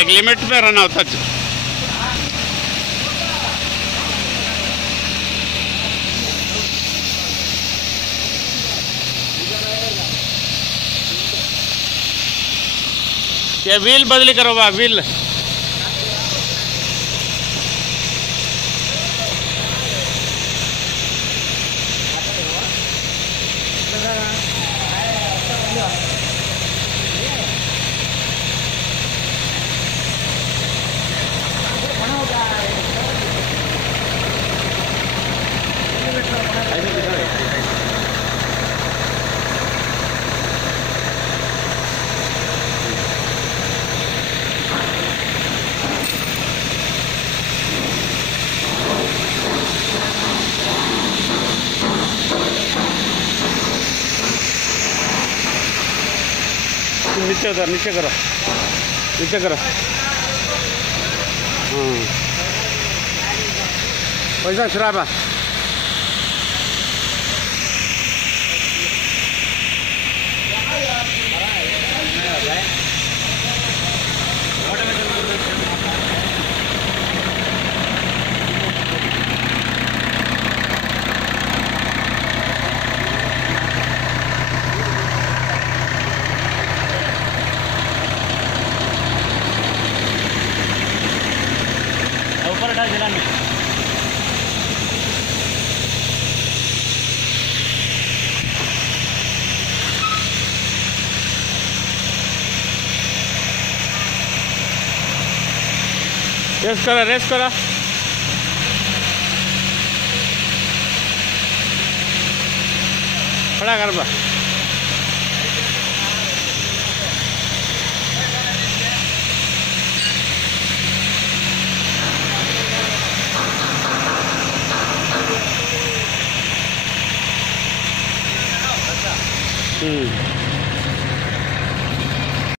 एक लिमिट में रहना होता है। ये व्हील बदली करो बा व्हील। नीचे उधर नीचे करो, नीचे करो। हाँ पैसा खराब है। ऊपर उठा जिला में रेस करो, रेस करो। खड़ा कर बा।